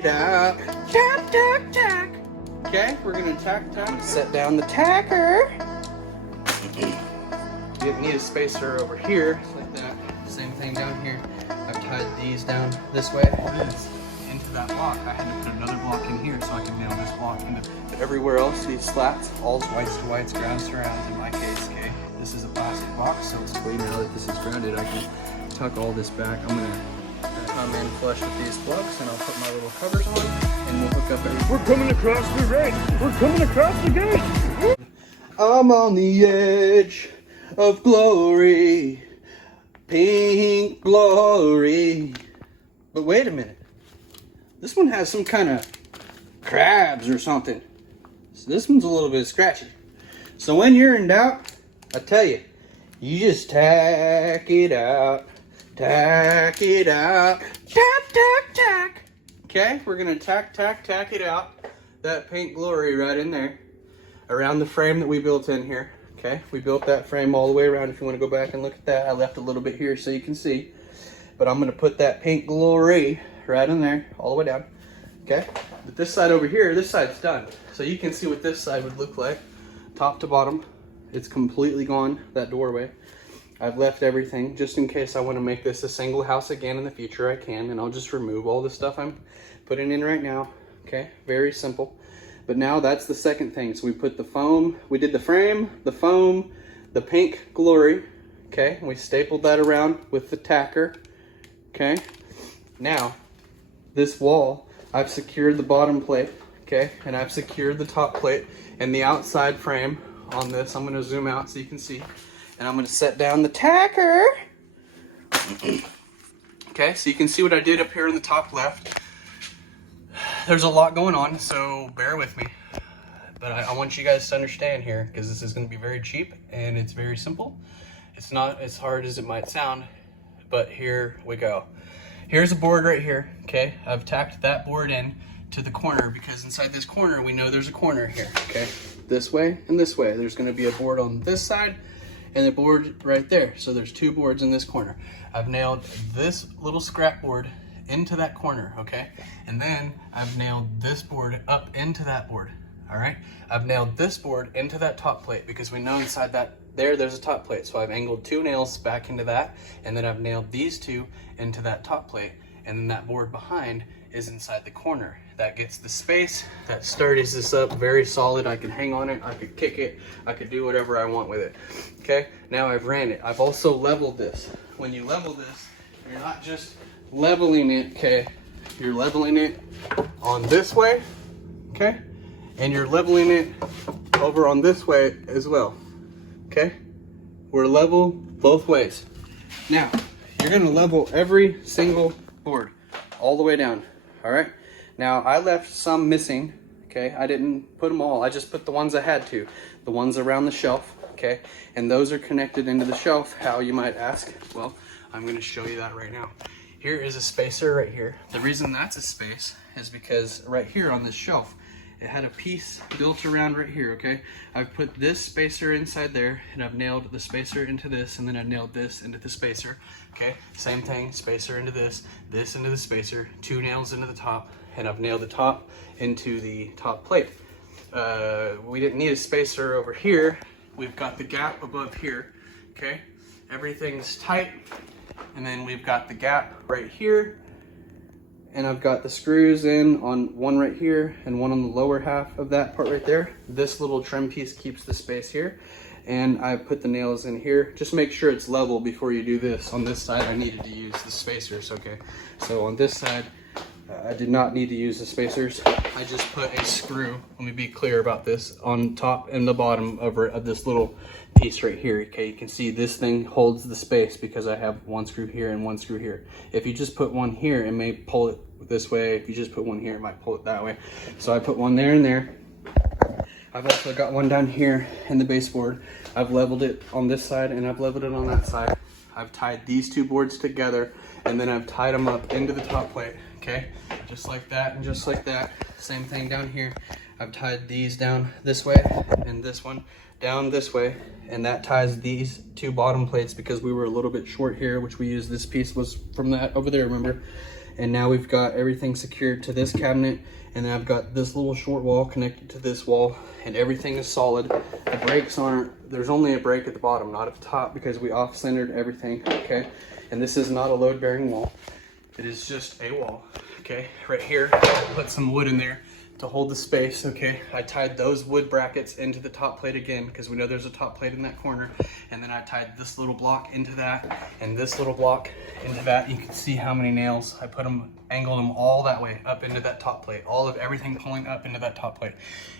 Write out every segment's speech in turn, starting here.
Tack, tack, tack. Okay, we're gonna tack. Set down the tacker. You need a spacer over here, like that. Same thing down here. I've tied these down this way. This into that block. I had to put another block in here so I can nail this block into. But everywhere else, these slats, all's whites to whites, grounds to rounds. In my case, okay. This is a plastic box, so it's clean. Now that this is grounded, I can tuck all this back. I'm gonna come in flush with these plugs, and I'll put my little covers on, and we'll hook up everything. We're coming across the gate. We're coming across the gate. I'm on the edge of glory, pink glory. But wait a minute. This one has some kind of crabs or something. So this one's a little bit scratchy. So when you're in doubt, I tell you, you just tack it out. Tack it out. Tack, tack, tack. Okay, we're gonna tack it out. That pink glory right in there. Around the frame that we built in here. Okay, we built that frame all the way around. If you want to go back and look at that, I left a little bit here so you can see. But I'm going to put that pink glory right in there, all the way down. Okay, but this side over here, this side's done. So you can see what this side would look like, top to bottom. It's completely gone, that doorway. I've left everything just in case I want to make this a single house again in the future. I can, and I'll just remove all the stuff I'm putting in right now. Okay, very simple. But now that's the second thing. So we put the foam, we did the frame, the foam, the pink glory, okay? And we stapled that around with the tacker, okay? Now, this wall, I've secured the bottom plate, okay? And I've secured the top plate and the outside frame on this. I'm gonna zoom out so you can see. And I'm gonna set down the tacker. Okay, so you can see what I did up here in the top left. There's a lot going on, so bear with me. But I want you guys to understand here, because this is going to be very cheap and it's very simple. It's not as hard as it might sound, but here we go. Here's a board right here, okay? I've tacked that board in to the corner because inside this corner, we know there's a corner here, okay? This way and this way. There's going to be a board on this side and a board right there. So there's two boards in this corner. I've nailed this little scrap board into that corner, okay? And then I've nailed this board up into that board, all right? I've nailed this board into that top plate because we know inside that there's a top plate. So I've angled two nails back into that, and then I've nailed these two into that top plate, and then that board behind is inside the corner. That gets the space, that sturdies this up very solid. I can hang on it, I could kick it, I could do whatever I want with it, okay? Now I've ran it. I've also leveled this. When you level this, you're not just leveling it, okay? You're leveling it on this way, okay? And you're leveling it over on this way as well, okay? We're level both ways. Now, you're gonna level every single board all the way down, all right? Now, I left some missing, okay? I didn't put them all. I just put the ones I had to, the ones around the shelf, okay? And those are connected into the shelf. How, you might ask? Well, I'm gonna show you that right now. Here is a spacer right here. The reason that's a space is because right here on this shelf, it had a piece built around right here, okay? I've put this spacer inside there, and I've nailed the spacer into this, and then I've nailed this into the spacer, okay? Same thing, spacer into this into the spacer, two nails into the top, and I've nailed the top into the top plate. We didn't need a spacer over here. We've got the gap above here, okay? Everything's tight. And then we've got the gap right here, and I've got the screws in on one right here and one on the lower half of that part right there. This little trim piece keeps the space here, and I put the nails in here. Just make sure it's level before you do this. On this side, I needed to use the spacers, okay? So on this side, I did not need to use the spacers. I just put a screw, let me be clear about this, on top and the bottom of this little piece right here, okay? You can see this thing holds the space because I have one screw here and one screw here. If you just put one here, it may pull it this way. If you just put one here, it might pull it that way. So I put one there and there. I've also got one down here in the baseboard. I've leveled it on this side and I've leveled it on that side. I've tied these two boards together, and then I've tied them up into the top plate, okay? Just like that and just like that. Same thing down here. I've tied these down this way and this one down this way, and that ties these two bottom plates because we were a little bit short here, which we used, this piece was from that over there, remember? And now we've got everything secured to this cabinet, and then I've got this little short wall connected to this wall, and everything is solid. The brakes aren't, there's only a brake at the bottom, not at the top, because we off-centered everything, okay? And this is not a load-bearing wall. It is just a wall, okay? Right here, put some wood in there to hold the space, okay? I tied those wood brackets into the top plate again, because we know there's a top plate in that corner. And then I tied this little block into that, and this little block into that. You can see how many nails. I put them, angled them all that way up into that top plate. All of everything pulling up into that top plate.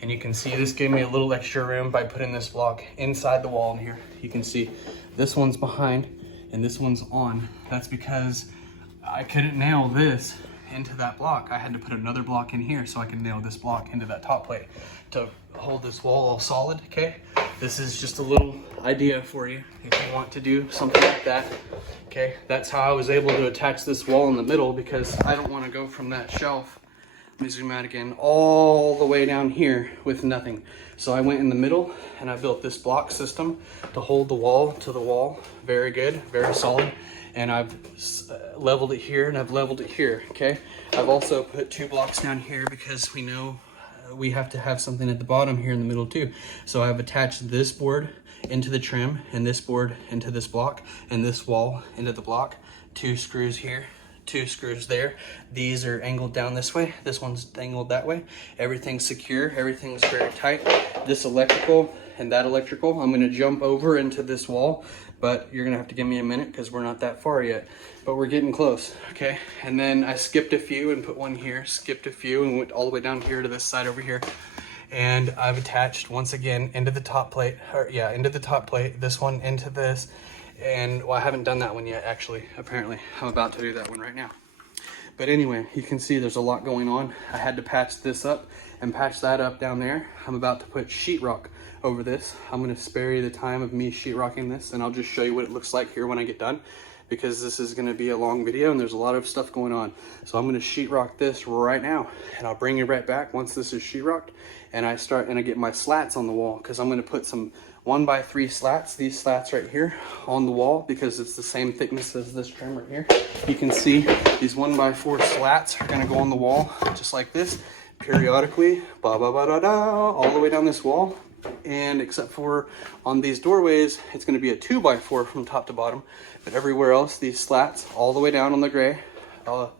And you can see this gave me a little extra room by putting this block inside the wall in here. You can see this one's behind and this one's on. That's because I couldn't nail this into that block. I had to put another block in here so I can nail this block into that top plate to hold this wall all solid, okay? This is just a little idea for you if you want to do something like that, okay? That's how I was able to attach this wall in the middle, because I don't want to go from that shelf, let me zoom out again, all the way down here with nothing. So I went in the middle and I built this block system to hold the wall to the wall. Very good, very solid. And I've leveled it here and I've leveled it here, okay? I've also put 2 blocks down here because we know we have to have something at the bottom here in the middle too. So I've attached this board into the trim and this board into this block and this wall into the block. 2 screws here, 2 screws there. These are angled down this way. This one's angled that way. Everything's secure, everything's very tight. This electrical and that electrical, I'm gonna jump over into this wall, but you're gonna have to give me a minute because we're not that far yet, but we're getting close, okay? And then I skipped a few and put one here, skipped a few and went all the way down here to this side over here. And I've attached once again into the top plate, or yeah, into the top plate, this one into this. And well, I haven't done that one yet, actually, apparently. I'm about to do that one right now. But anyway, you can see there's a lot going on. I had to patch this up and patch that up down there. I'm about to put sheetrock over this. I'm gonna spare you the time of me sheetrocking this, and I'll just show you what it looks like here when I get done, because this is gonna be a long video and there's a lot of stuff going on. So I'm gonna sheetrock this right now, and I'll bring you right back once this is sheetrocked, and I get my slats on the wall, because I'm gonna put some 1x3 slats, these slats right here, on the wall, because it's the same thickness as this trim right here. You can see these 1x4 slats are gonna go on the wall just like this, periodically, all the way down this wall. And except for on these doorways, it's going to be a 2x4 from top to bottom, but everywhere else, these slats all the way down on the gray.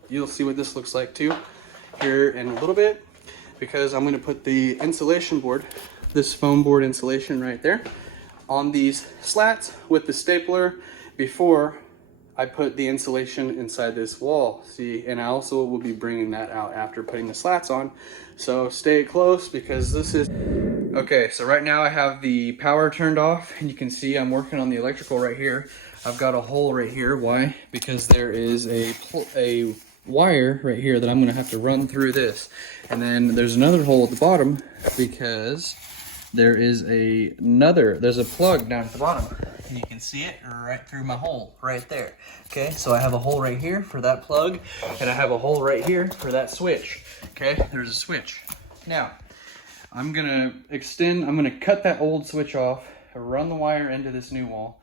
You'll see what this looks like too here in a little bit, because I'm going to put the insulation board, this foam board insulation right there, on these slats with the stapler before I put the insulation inside this wall. See, and I also will be bringing that out after putting the slats on. So stay close, because this is... Okay, so right now I have the power turned off, and you can see I'm working on the electrical right here. I've got a hole right here. Why? Because there is a wire right here that I'm gonna have to run through this. And then there's another hole at the bottom, because there is there's a plug down at the bottom. And you can see it right through my hole right there. Okay, so I have a hole right here for that plug, and I have a hole right here for that switch. Okay, there's a switch. Now, I'm gonna cut that old switch off, run the wire into this new wall,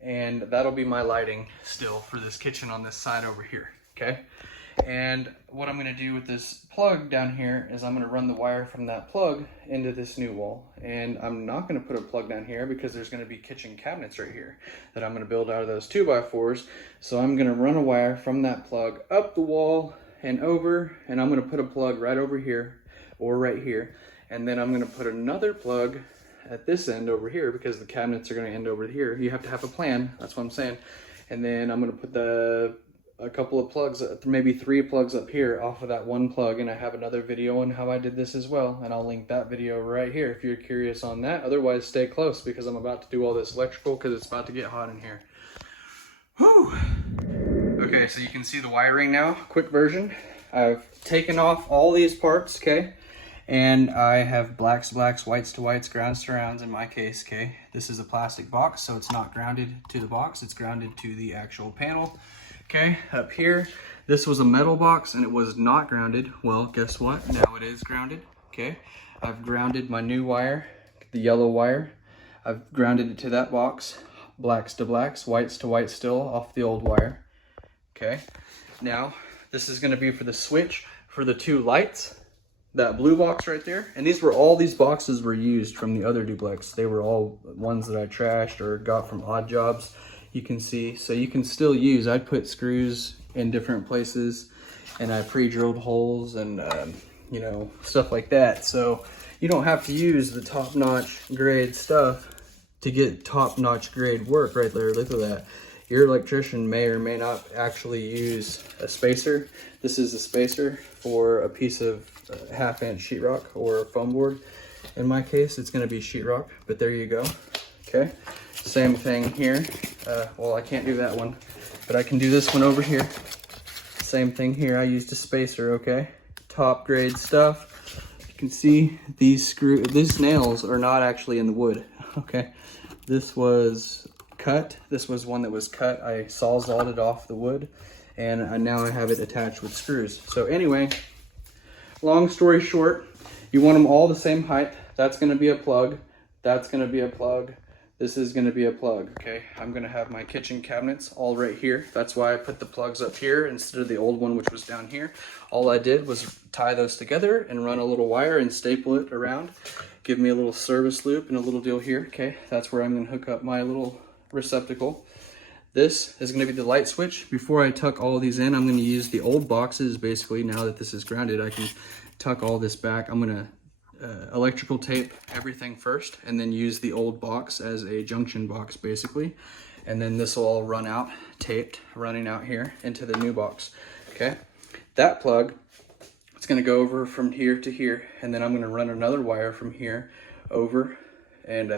and that'll be my lighting still for this kitchen on this side over here, okay? And what I'm gonna do with this plug down here is I'm gonna run the wire from that plug into this new wall. And I'm not gonna put a plug down here because there's gonna be kitchen cabinets right here that I'm gonna build out of those 2x4s. So I'm gonna run a wire from that plug up the wall and over, and I'm gonna put a plug right over here or right here. And then I'm gonna put another plug at this end over here, because the cabinets are gonna end over here. You have to have a plan, that's what I'm saying. And then I'm gonna put a couple of plugs, maybe 3 plugs up here off of that one plug, and I have another video on how I did this as well, and I'll link that video right here if you're curious on that. Otherwise, stay close, because I'm about to do all this electrical, because it's about to get hot in here. Whew. Okay, so you can see the wiring now, quick version. I've taken off all these parts, okay? And I have blacks to blacks, whites to whites, grounds to rounds in my case, okay? This is a plastic box, so it's not grounded to the box, it's grounded to the actual panel. Okay, up here, this was a metal box and it was not grounded. Well, guess what? Now it is grounded, okay? I've grounded my new wire, the yellow wire. I've grounded it to that box, blacks to blacks, whites to whites still off the old wire, okay? Now, This is gonna be for the switch for the 2 lights. That blue box right there. And all these boxes were used from the other duplex. They were all ones that I trashed or got from odd jobs, you can see. So you can still use, I put screws in different places and I pre-drilled holes and you know, stuff like that. So you don't have to use the top-notch grade stuff to get top-notch grade work right there. Look at that. Your electrician may or may not actually use a spacer. This is a spacer for a piece of 1/2-inch sheetrock or foam board. In my case, it's going to be sheetrock, but there you go. Okay, same thing here. Well, I can't do that one, but I can do this one over here. Same thing here. I used a spacer. Okay, top grade stuff. You can see these nails are not actually in the wood. Okay, this was cut. This was one that was cut. I sawzalled it off the wood, and now I have it attached with screws. So anyway, long story short, you want them all the same height. That's going to be a plug. That's going to be a plug. This is going to be a plug. Okay, I'm going to have my kitchen cabinets all right here. That's why I put the plugs up here instead of the old one, which was down here. All I did was tie those together and run a little wire and staple it around. Give me a little service loop and a little deal here. Okay, that's where I'm going to hook up my little receptacle. This is going to be the light switch. Before I tuck all of these in, I'm going to use the old boxes. Basically, now that this is grounded, I can tuck all this back. I'm going to electrical tape everything first and then use the old box as a junction box basically, and then this will all run out taped, running out here into the new box. Okay, that plug, it's going to go over from here to here, and then I'm going to run another wire from here over and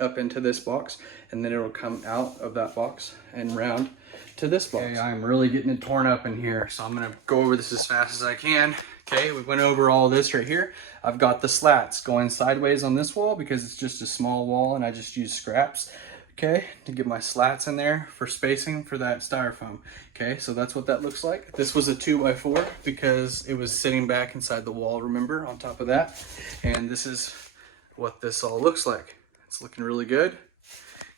up into this box, and then it'll come out of that box and round to this box. Okay, I'm really getting it torn up in here, so I'm gonna go over this as fast as I can. Okay, we went over all this right here. I've got the slats going sideways on this wall because it's just a small wall and I just use scraps, okay, to get my slats in there for spacing for that styrofoam. Okay, so that's what that looks like. This was a 2x4 because it was sitting back inside the wall, remember, on top of that. And this is what this all looks like. It's looking really good.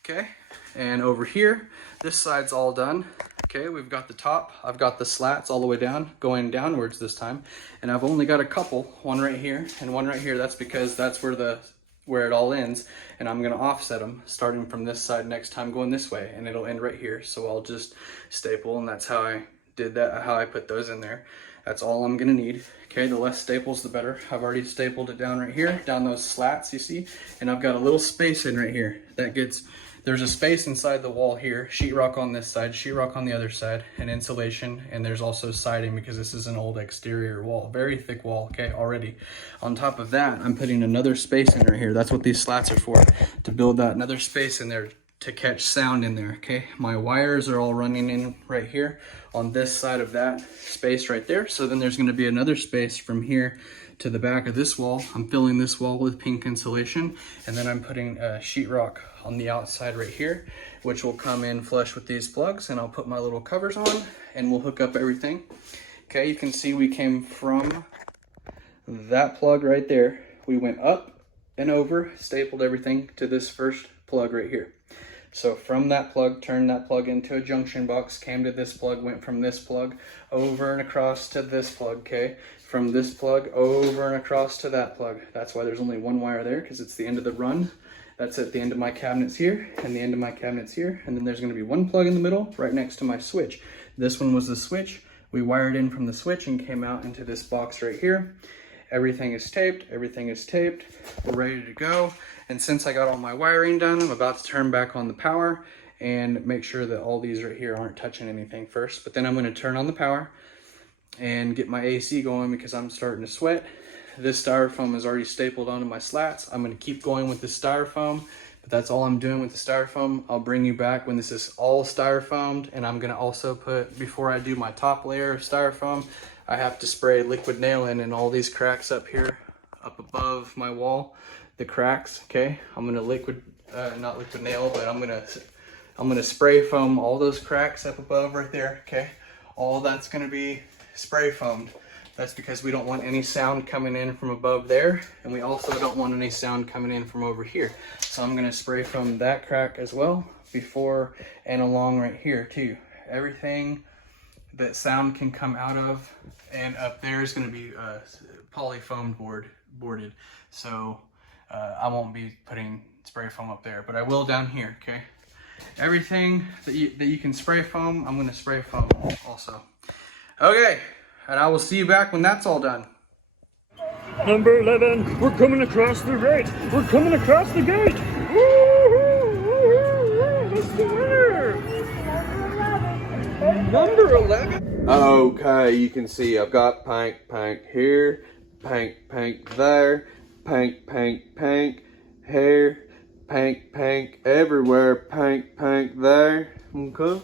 Okay, and over here, this side's all done. Okay, we've got the top. I've got the slats all the way down, going downwards this time. And I've only got a couple, one right here and one right here. That's because that's where it all ends. And I'm gonna offset them starting from this side next time going this way, and it'll end right here. So I'll just staple, and that's how I did that, how I put those in there. That's all I'm gonna need. Okay, the less staples, the better. I've already stapled it down right here, down those slats, you see? And I've got a little space in right here that gets, there's a space inside the wall here, sheetrock on this side, sheetrock on the other side, and insulation, and there's also siding because this is an old exterior wall, very thick wall, okay, already. On top of that, I'm putting another space in right here. That's what these slats are for, to build that another space in there to catch sound in there, okay? My wires are all running in right here on this side of that space right there. So then there's gonna be another space from here to the back of this wall. I'm filling this wall with pink insulation, and then I'm putting sheetrock on the outside right here, which will come in flush with these plugs, and I'll put my little covers on and we'll hook up everything. Okay, you can see we came from that plug right there. We went up and over, stapled everything to this first plug right here. So from that plug, turned that plug into a junction box, came to this plug, went from this plug over and across to this plug, okay? From this plug over and across to that plug. That's why there's only one wire there, because it's the end of the run. That's at the end of my cabinets here, and the end of my cabinets here. And then there's gonna be one plug in the middle, right next to my switch. This one was the switch. We wired in from the switch and came out into this box right here. Everything is taped, everything is taped. We're ready to go. And since I got all my wiring done, I'm about to turn back on the power and make sure that all these right here aren't touching anything first. But then I'm gonna turn on the power and get my AC going because I'm starting to sweat. This styrofoam is already stapled onto my slats. I'm gonna keep going with this styrofoam, but that's all I'm doing with the styrofoam. I'll bring you back when this is all styrofoamed, and I'm gonna also put, before I do my top layer of styrofoam, I have to spray liquid nail in all these cracks up here, up above my wall, the cracks, okay? I'm gonna not liquid nail, but I'm gonna spray foam all those cracks up above right there, okay? All that's gonna be spray foamed. That's because we don't want any sound coming in from above there, and we also don't want any sound coming in from over here. So I'm gonna spray foam that crack as well, before and along right here too. Everything that sound can come out of, and up there is going to be polyfoam boarded. So I won't be putting spray foam up there, but I will down here. Okay, everything that you can spray foam, I'm going to spray foam also. Okay, and I will see you back when that's all done. Number 11, we're coming across the gate. We're coming across the gate. Woo-hoo, woo-hoo, that's the winner. Number 11. Okay, you can see I've got paint here, paint there, paint here, paint everywhere, paint there. Okay.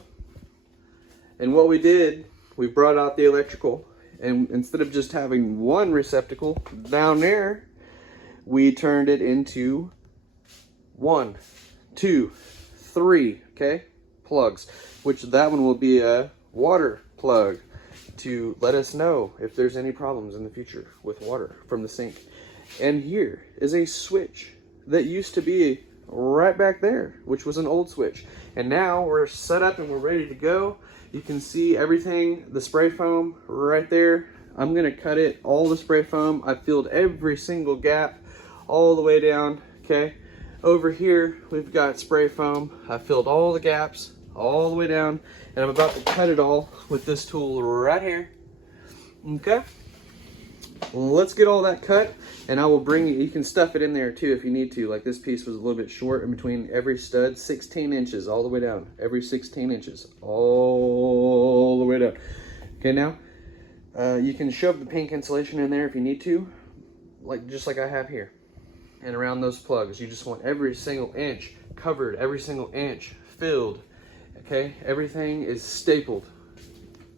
And what we did, we brought out the electrical, and instead of just having one receptacle down there, we turned it into 1, 2, 3, okay, plugs, which that one will be a water plug to let us know if there's any problems in the future with water from the sink. And here is a switch that used to be right back there, which was an old switch. And now we're set up and we're ready to go. You can see everything, the spray foam right there. I'm gonna cut it, all the spray foam. I filled every single gap all the way down, okay? Over here, we've got spray foam. I filled all the gaps all the way down, and I'm about to cut it all with this tool right here, okay? Let's get all that cut, and I will bring you can stuff it in there too if you need to. Like this piece was a little bit short in between every stud, 16 inches all the way down, every 16 inches all the way down. Okay, now you can shove the pink insulation in there if you need to, just like I have here. And around those plugs, you just want every single inch covered, every single inch filled. Okay, everything is stapled.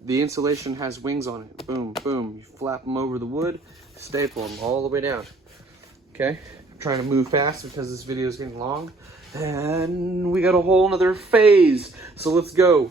The insulation has wings on it. Boom, boom. You flap them over the wood, staple them all the way down. Okay, I'm trying to move fast because this video is getting long. And we got a whole nother phase. So let's go.